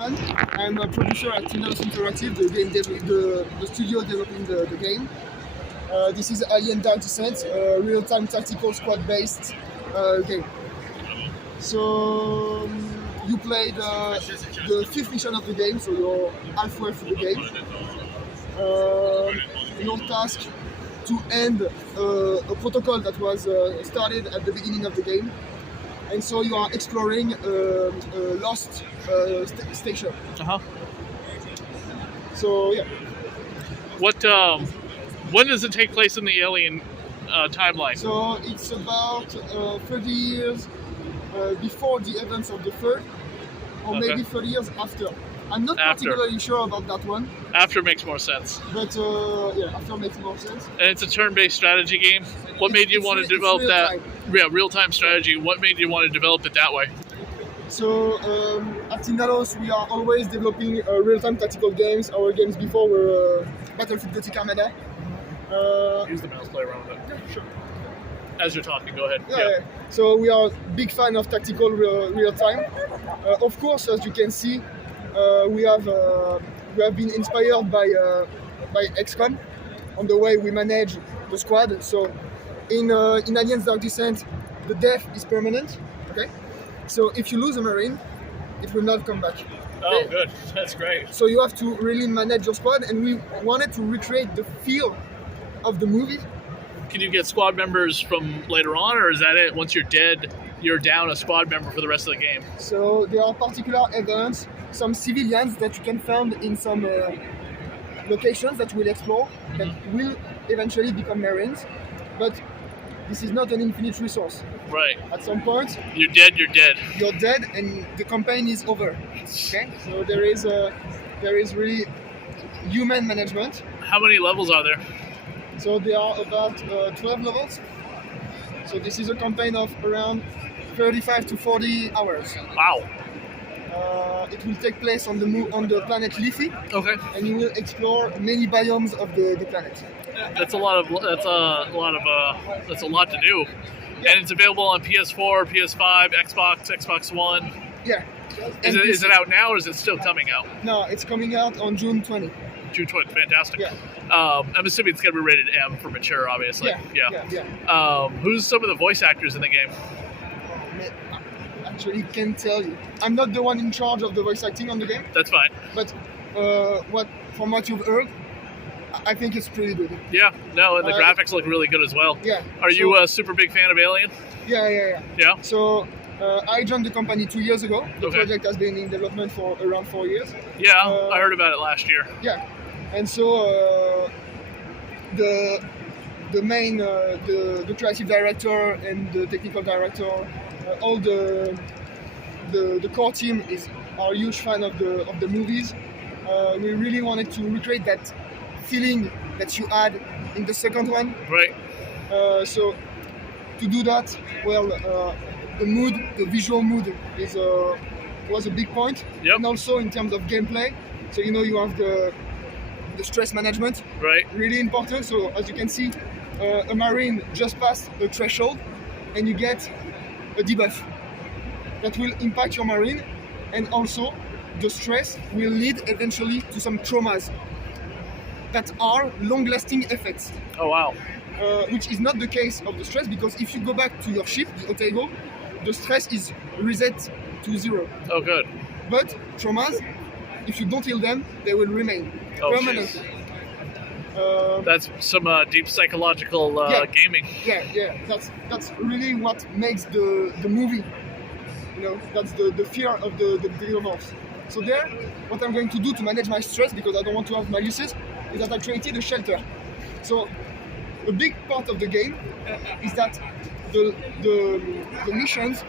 I'm a producer at Team Interactive, the studio developing the game. This is Alien Dark Descent, a real-time tactical squad-based game. So you play the fifth mission of the game, so you're halfway through the game. Your task to end a protocol that was started at the beginning of the game. And so you are exploring a lost station. So yeah. When does it take place in the Alien timeline? So it's about 30 years before the events of the third, or maybe 30 years after. I'm not particularly sure about that one. After makes more sense. But yeah, after makes more sense. And it's a turn-based strategy game. What made you want to develop that? Yeah, real-time strategy. What made you want to develop it that way? So at Tindalos, we are always developing real-time tactical games. Our games before were Battlefield Gothic Armada. Use the mouse, play around with it. Yeah, sure. As you're talking, go ahead. Yeah. So we are big fan of tactical real-time. Of course, as you can see, we have been inspired by XCOM on the way we manage the squad. So in Aliens Dark Descent, the death is permanent. Okay. So if you lose a Marine, it will not come back. Oh, good. That's great. So you have to really manage your squad, and we wanted to recreate the feel of the movie. Can you get squad members from later on, or is that it? Once you're dead, you're down a squad member for the rest of the game? So there are particular events, some civilians that you can find in some locations that we'll explore that will eventually become Marines, but this is not an infinite resource. Right. At some point, you're dead. You're dead, and the campaign is over. Okay. So there is really human management. How many levels are there? So there are about 12 levels. So this is a campaign of around 35 to 40 hours. Wow. It will take place on the planet Lethe. Okay. And you will explore many biomes of the planet. That's a lot to do. Yeah. And it's available on PS4, PS5, Xbox One. Yeah. Is it out now, or is it still coming out? No, it's coming out on June 20. June 20th, fantastic. Yeah. I'm assuming it's going to be rated M for mature, obviously. Yeah. Who's some of the voice actors in the game? I actually can't tell you. I'm not the one in charge of the voice acting on the game. That's fine. But from what you've heard, I think it's pretty good. Yeah, no, and the graphics look really good as well. Yeah. Are you a super big fan of Alien? Yeah. Yeah? So I joined the company 2 years ago. The project has been in development for around 4 years. Yeah, I heard about it last year. Yeah. And so the main, the creative director and the technical director, all the core team are a huge fan of the movies. We really wanted to recreate that feeling that you had in the second one. Right. So to do that, well, the visual mood was a big point. Yep. And also in terms of gameplay, so you have the stress management. Right. Really important. So as you can see, a Marine just passed a threshold, and you get a debuff that will impact your Marine, and also the stress will lead eventually to some traumas that are long-lasting effects. Oh wow. Which is not the case of the stress, because if you go back to your ship, the Otago, the stress is reset to 0. Oh good. But traumas, if you don't heal them, they will remain permanently. That's some deep psychological gaming. Yeah. That's really what makes the movie. That's the fear of the xenomorphs. So there, what I'm going to do to manage my stress, because I don't want to have malicious, is that I created a shelter. So a big part of the game is that the missions,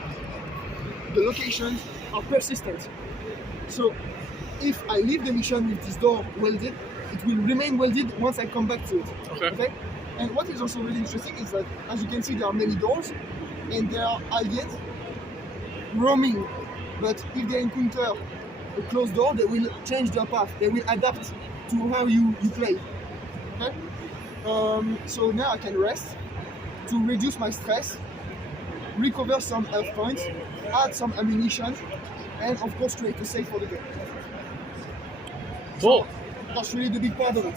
the locations are persistent. So if I leave the mission with this door welded, it will remain welded once I come back to it. Okay? And what is also really interesting is that, as you can see, there are many doors, and there are aliens roaming. But if they encounter a closed door, they will change their path. They will adapt to how you play. Okay? So now I can rest to reduce my stress, recover some health points, add some ammunition, and of course create a save for the game. Cool. That's really the big part of it.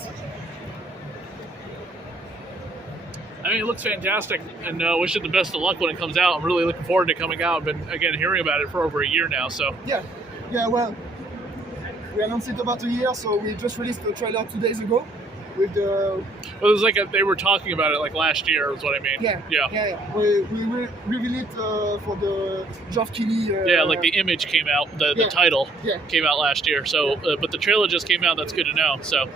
I mean, it looks fantastic, and wish it the best of luck when it comes out. I'm really looking forward to coming out. I've been, again, hearing about it for over a year now, so. Yeah, well, we announced it about a year, so we just released the trailer 2 days ago with the... Well, it was like they were talking about it like last year, is what I mean. Yeah. We revealed it for the Geoff Keighley... like the image came out, the title came out last year, so, but the trailer just came out, that's good to know, so.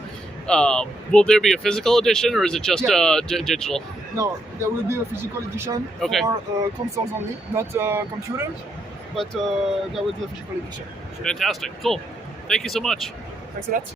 Will there be a physical edition, or is it just digital? No, there will be a physical edition for consoles only, not computers, but there will be a physical edition. Fantastic, cool. Thank you so much. Thanks a lot.